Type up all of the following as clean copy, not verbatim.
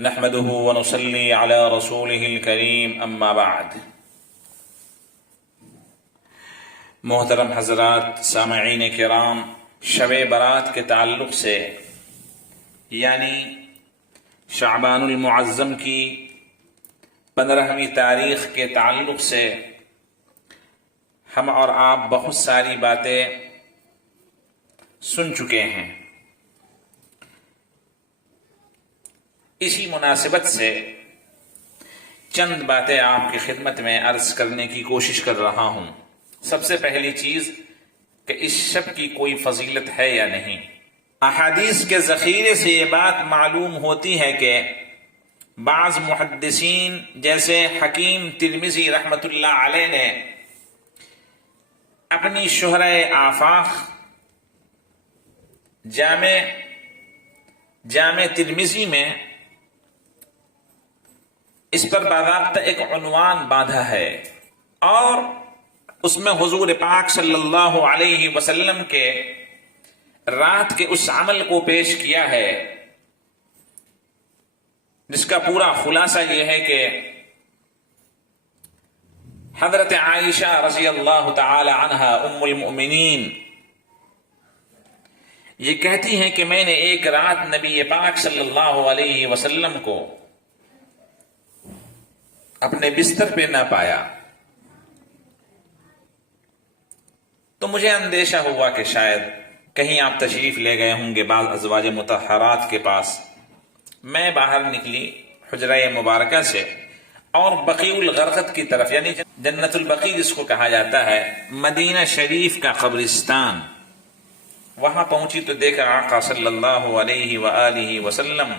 نحمده ونصلي على رسوله الكريم اما بعد۔ محترم حضرات، سامعین کرام، شب برات کے تعلق سے یعنی شعبان المعظم کی 15ویں تاریخ کے تعلق سے ہم اور آپ بہت ساری باتیں سن چکے ہیں۔ اسی مناسبت سے چند باتیں آپ کی خدمت میں عرض کرنے کی کوشش کر رہا ہوں۔ سب سے پہلی چیز کہ اس شب کی کوئی فضیلت ہے یا نہیں۔ احادیث کے ذخیرے سے یہ بات معلوم ہوتی ہے کہ بعض محدثین جیسے حکیم ترمذی رحمۃ اللہ علیہ نے اپنی شہرہ آفاق جامع ترمذی میں اس پر باضابطہ ایک عنوان باندھا ہے اور اس میں حضور پاک صلی اللہ علیہ وسلم کے رات کے اس عمل کو پیش کیا ہے جس کا پورا خلاصہ یہ ہے کہ حضرت عائشہ رضی اللہ تعالی عنہا ام المؤمنین یہ کہتی ہیں کہ میں نے ایک رات نبی پاک صلی اللہ علیہ وسلم کو اپنے بستر پہ نہ پایا تو مجھے اندیشہ ہوا کہ شاید کہیں آپ تشریف لے گئے ہوں گے بعض ازواج مطہرات کے پاس۔ میں باہر نکلی حجرہ مبارکہ سے اور بقیع الغرقد کی طرف یعنی جنت البقیع جس کو کہا جاتا ہے مدینہ شریف کا قبرستان، وہاں پہنچی تو دیکھا آقا صلی اللہ علیہ وآلہ وسلم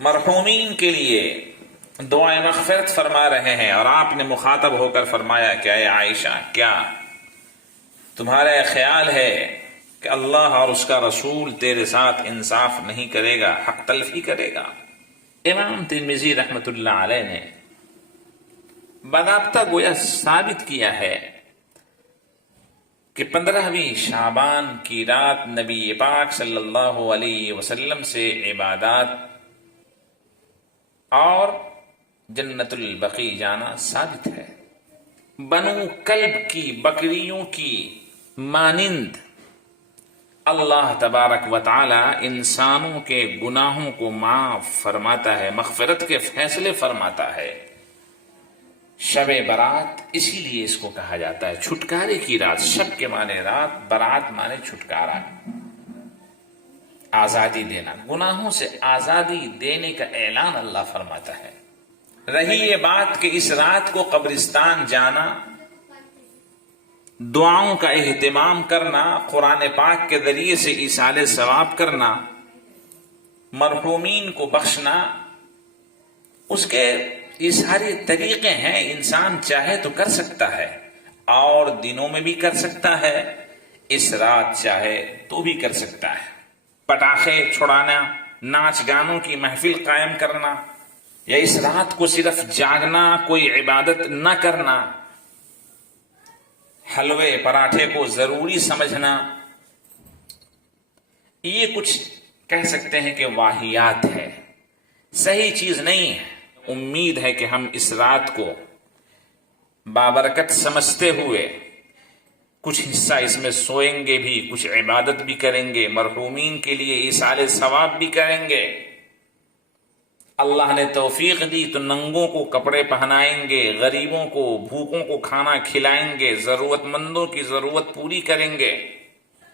مرحومین کے لیے دعائیں مغفرت فرما رہے ہیں، اور آپ نے مخاطب ہو کر فرمایا کہ اے عائشہ، کیا تمہارا خیال ہے کہ اللہ اور اس کا رسول تیرے ساتھ انصاف نہیں کرے گا، حق تلفی کرے گا؟ امام ترمذی رحمۃ اللہ علیہ نے باضابطہ گویا ثابت کیا ہے کہ 15ویں شعبان کی رات نبی پاک صلی اللہ علیہ وسلم سے عبادات اور جنت البقیع جانا ثابت ہے۔ بنو کلب کی بکریوں کی مانند اللہ تبارک و تعالی انسانوں کے گناہوں کو معاف فرماتا ہے، مغفرت کے فیصلے فرماتا ہے۔ شب برات اسی لیے اس کو کہا جاتا ہے چھٹکارے کی رات۔ شب کے معنی رات، برات معنی چھٹکارا، آزادی دینا، گناہوں سے آزادی دینے کا اعلان اللہ فرماتا ہے۔ رہی یہ بات کہ اس رات کو قبرستان جانا، دعاؤں کا اہتمام کرنا، قرآن پاک کے ذریعے سے ایصال ثواب کرنا، مرحومین کو بخشنا، اس کے یہ سارے طریقے ہیں۔ انسان چاہے تو کر سکتا ہے اور دنوں میں بھی کر سکتا ہے، اس رات چاہے تو بھی کر سکتا ہے۔ پٹاخے چھڑانا، ناچ گانوں کی محفل قائم کرنا، یا اس رات کو صرف جاگنا، کوئی عبادت نہ کرنا، حلوے پراٹھے کو ضروری سمجھنا، یہ کچھ کہہ سکتے ہیں کہ واہیات ہے، صحیح چیز نہیں ہے۔ امید ہے کہ ہم اس رات کو بابرکت سمجھتے ہوئے کچھ حصہ اس میں سوئیں گے بھی، کچھ عبادت بھی کریں گے، مرحومین کے لیے ایصال ثواب بھی کریں گے۔ اللہ نے توفیق دی تو ننگوں کو کپڑے پہنائیں گے، غریبوں کو، بھوکوں کو کھانا کھلائیں گے، ضرورت مندوں کی ضرورت پوری کریں گے،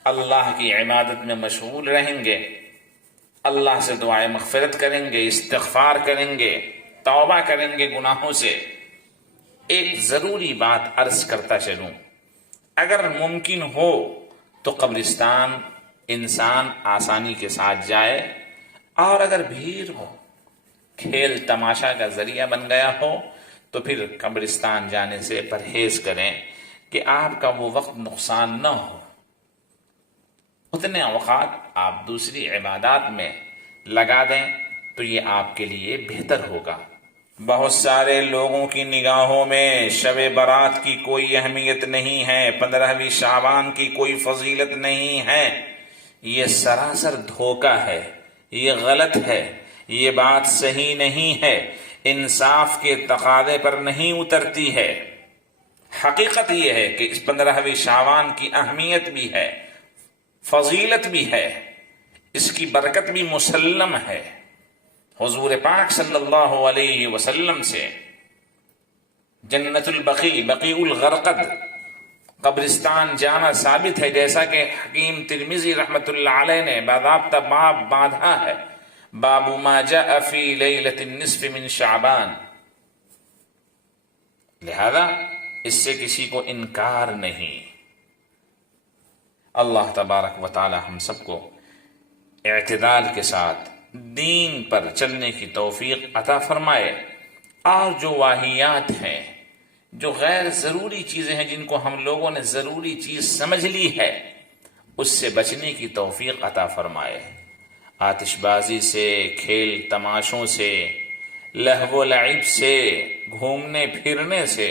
اللہ کی عبادت میں مشغول رہیں گے، اللہ سے دعائیں مغفرت کریں گے، استغفار کریں گے، توبہ کریں گے گناہوں سے۔ ایک ضروری بات عرض کرتا چلوں، اگر ممکن ہو تو قبرستان انسان آسانی کے ساتھ جائے، اور اگر بھیڑ ہو، کھیل تماشا کا ذریعہ بن گیا ہو، تو پھر قبرستان جانے سے پرہیز کریں کہ آپ کا وہ وقت نقصان نہ ہو۔ اتنے اوقات آپ دوسری عبادات میں لگا دیں تو یہ آپ کے لیے بہتر ہوگا۔ بہت سارے لوگوں کی نگاہوں میں شب برات کی کوئی اہمیت نہیں ہے، 15ویں شعبان کی کوئی فضیلت نہیں ہے۔ یہ سراسر دھوکہ ہے، یہ غلط ہے، یہ بات صحیح نہیں ہے، انصاف کے تقاضے پر نہیں اترتی ہے۔ حقیقت یہ ہے کہ اس 15ویں شعبان کی اہمیت بھی ہے، فضیلت بھی ہے، اس کی برکت بھی مسلم ہے۔ حضور پاک صلی اللہ علیہ وسلم سے جنت البقیع، بقیع الغرقد قبرستان جانا ثابت ہے، جیسا کہ حکیم ترمذی رحمۃ اللہ علیہ نے باضابطہ باب باندھا ہے، باب ما جاء فی لیلۃ النصف من شعبان۔ لہذا اس سے کسی کو انکار نہیں۔ اللہ تبارک و تعالی ہم سب کو اعتدال کے ساتھ دین پر چلنے کی توفیق عطا فرمائے، اور جو واہیات ہیں، جو غیر ضروری چیزیں ہیں جن کو ہم لوگوں نے ضروری چیز سمجھ لی ہے، اس سے بچنے کی توفیق عطا فرمائے۔ آتش بازی سے، کھیل تماشوں سے، لہو و لعب سے، گھومنے پھرنے سے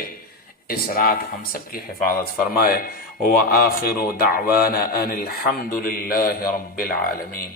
اس رات ہم سب کی حفاظت فرمائے۔ وآخر دعوانا ان الحمد للہ رب العالمین۔